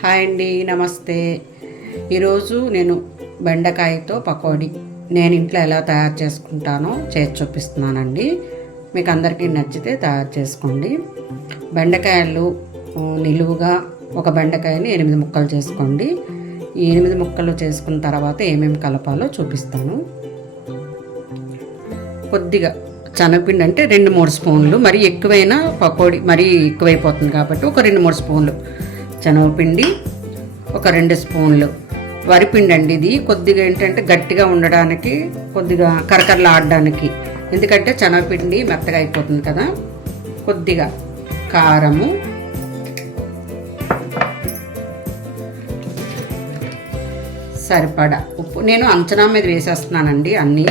Hi అండి, నమస్తే. ఈరోజు నేను బెండకాయతో పకోడీ నేను ఇంట్లో ఎలా తయారు చేసుకుంటానో చేసి చూపిస్తున్నానండి. మీకు అందరికీ నచ్చితే తయారు చేసుకోండి. బెండకాయలు నిలువుగా ఒక బెండకాయని 8 ముక్కలు చేసుకోండి. ఈ 8 ముక్కలు చేసుకున్న తర్వాత ఏమేమి కలపాలో చూపిస్తాను. కొద్దిగా శనగపిండి అంటే 2-3 స్పూన్లు, మరి ఎక్కువైనా పకోడీ మరీ ఎక్కువైపోతుంది కాబట్టి ఒక 2-3 స్పూన్లు శనగపిండి, ఒక 2 స్పూన్లు వరిపిండి అండి. ఇది కొద్దిగా ఏంటంటే గట్టిగా ఉండడానికి, కొద్దిగా కరకరలాడడానికి, ఎందుకంటే శనగపిండి మెత్తగా అయిపోతుంది కదా. కొద్దిగా కారము, సరిపడా ఉప్పు, నేను అంచనా మీద వేసేస్తున్నానండి అన్నీ.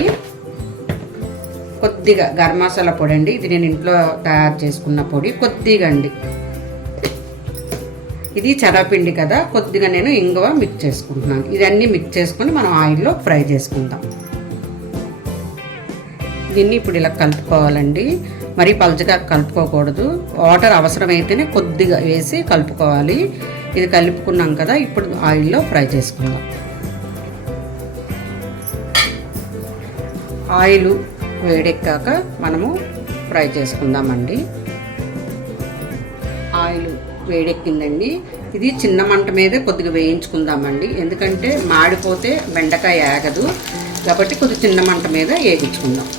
కొద్దిగా గరం మసాలా పొడి అండి, ఇది నేను ఇంట్లో తయారు చేసుకున్న పొడి. కొద్దిగా అండి, ఇది శనగపిండి కదా, కొద్దిగా నేను ఇంగువ మిక్స్ చేసుకుంటున్నాను. ఇదన్నీ మిక్స్ చేసుకొని మనం ఆయిల్లో ఫ్రై చేసుకుందాం. దీన్ని ఇప్పుడు ఇలా కలుపుకోవాలండి, మరీ పలచగా కలుపుకోకూడదు. వాటర్ అవసరమైతేనే కొద్దిగా వేసి కలుపుకోవాలి. ఇది కలుపుకున్నాం కదా, ఇప్పుడు ఆయిల్లో ఫ్రై చేసుకుందాం. ఆయిల్ వేడెక్కాక మనము ఫ్రై చేసుకుందామండి. ఆయిల్ వేడెక్కిందండి, ఇది చిన్న మంట మీదే కొద్దిగా వేయించుకుందామండి. ఎందుకంటే మాడిపోతే బెండకాయ ఆగదు కాబట్టి కొద్దిగా చిన్న మంట మీద వేయించుకుందాం.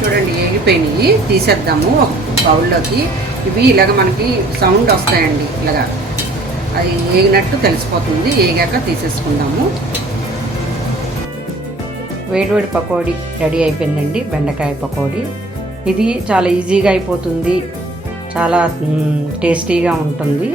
చూడండి, వేగిపోయినాయి. తీసేద్దాము ఒక బౌల్లోకి. ఇవి ఇలాగ మనకి సౌండ్ వస్తాయండి, ఇలాగా అది వేగినట్టు తెలిసిపోతుంది. వేగాక తీసేసుకుందాము. వేడివేడి పకోడీ రెడీ అయిపోయిందండి, బెండకాయ పకోడీ. ఇది చాలా ఈజీగా అయిపోతుంది, చాలా టేస్టీగా ఉంటుంది.